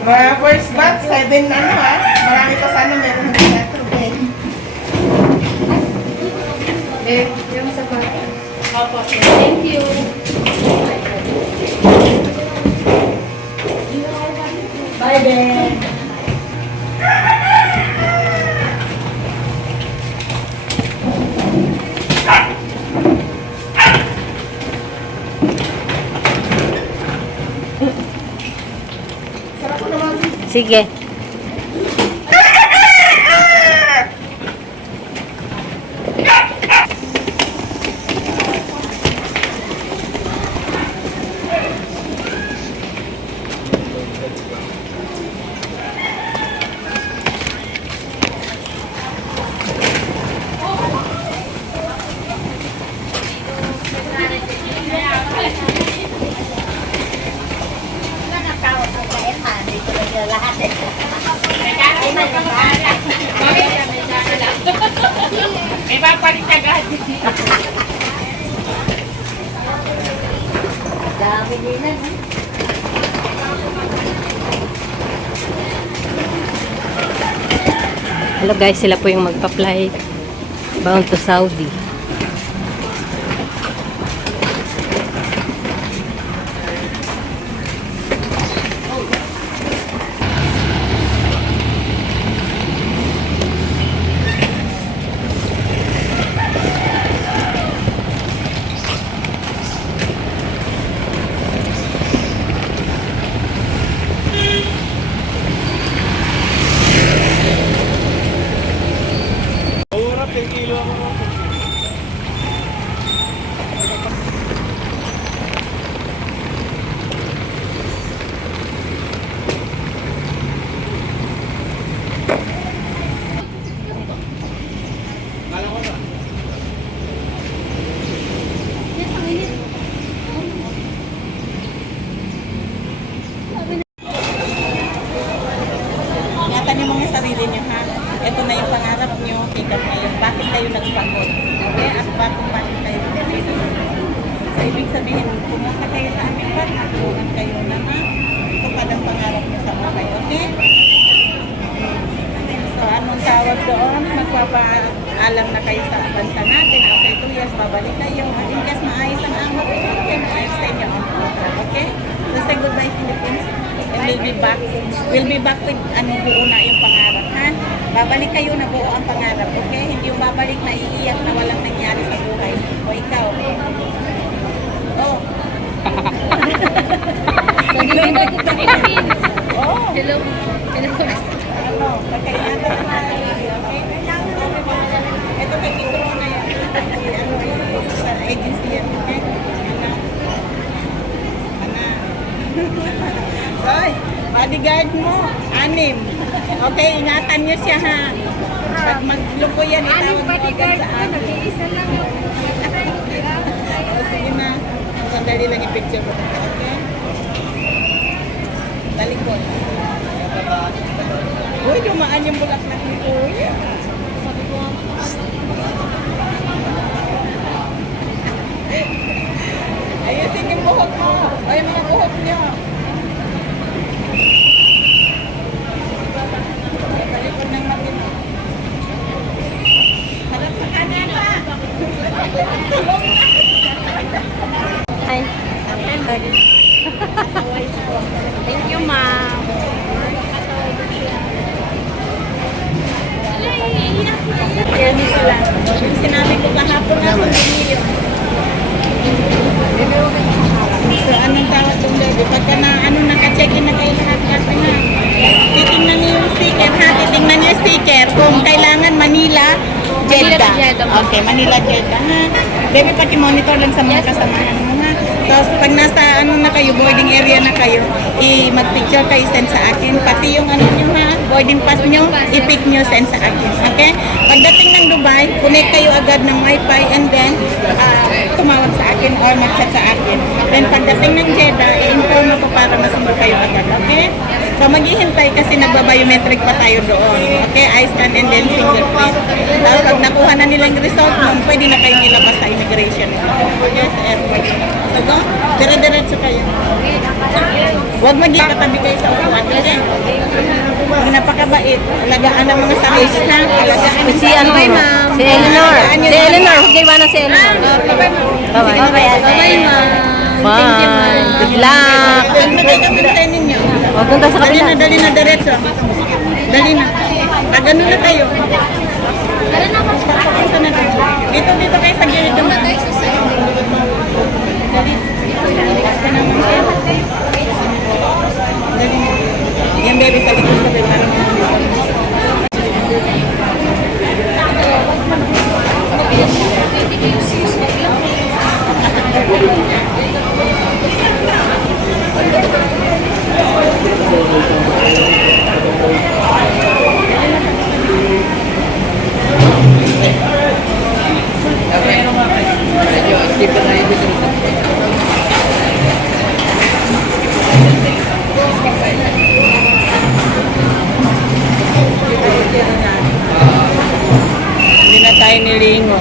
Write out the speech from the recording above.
First batch, 7 ano ha. Marami pa sana meron na teatro eh. Yung sa bata. Opo. Thank you. Bye, Ben. Sarap ko naman. Sige. May papalit ka agad. Dami nila. Hello guys, sila po yung magpa-fly bound to Saudi. Ingatan niyo mga sarili niyo ha. Ito na yung pangarap niyo. Pick up ngayon. Bakit kayo nagpagod? Okay? At bakit kayo nagpagod? So, ibig sabihin, pumunta kayo sa aming pagkakuhan kayo na ha. Ito palang pangarap niyo sa buhay. Okay? So, anong tawag doon? Magpapaalam na kayo sa bansa natin. After 2 years, babalik kayo. At in case maayos ang amo, okay, maayos sa inyo ang program. Okay? So, say goodbye, Philippines. And we'll be back. We'll be back with buo na yung pangarap, ha? Babalik kayo na buo ang pangarap, okay? Hindi yung babalik na iiyak na walang nangyari sa buhay. O ikaw. Oh. Oh. Hello. Hello. Ano? Pagkainatan na natin, okay? Ito kay Kisro na yan. Ano yung sa agency yan, okay? Soy, bodyguard mo, 6. Okay, ingatan niyo siya ha. Pag magluko yan, itawag mo agad sa akin. Nag-iisa lang yung... O sige na, sandali lang i-picture ko. Okay? Talikod. Uy, dumaan yung bulaklak ni Kuya. Ayusin yung buhok mo. O yung mga buhok niyo. Talikod ng matino. Harap sa kanan pa. Hi. Thank you, ma'am. Yan pala. Yung sinabi ko kahapon na sa video. So, anong tawag yung baby? Pagka na, naka-check-in na kayo lahat kasi na. Titingnan niyo yung sticker ha. Titingnan niyo yung sticker kung kailangan Manila, Jeddah. Okay, Manila, Jeddah ha. Baby, pati-monitor lang sa mga kasamahan mo ha. Tapos pag nasa na kayo, boarding area na kayo, mag-picture kayo, send sa akin. Pati yung nyo ha, boarding pass nyo, i-pick nyo, send sa akin. Okay? Pagdating ng Dubai, connect kayo agad ng wifi and then tumawag sa akin or mag-chat sa akin. Then pagdating ng Jeddah, i-inform ako para masundo kayo agad. Okay? So maghihintay kasi nagba-biometric pa tayo doon. Okay? I scan and then fingerprint. Tapos pag nakuha na nilang result nun, pwede na kayong ilabas sa immigration. Okay? Sa airport. So go, dire-diretso kayo. Huwag maging katabi kayo sa upuan. Okay? mabait. Alagaan ng mga sakit na. Alagaan ng Si ano, Bye, ma'am. si Eleanor. Si Eleanor, huwag kayo na si Eleanor. Bye-bye, ma'am. Bye-bye. Bye-bye, ma'am. Thank you, ma'am. Bye. Good luck. Huwag na kayo kapintay ninyo. Huwag punta sa kabila. Dali na, diretso. Dali na. Ano na kayo? Punta na kayo. Dito kayo sa gilid naman. Dali. Basta naman kayo. Dali na. Yan, baby, sa likod ka, baby. Hindi na tayo nilingo.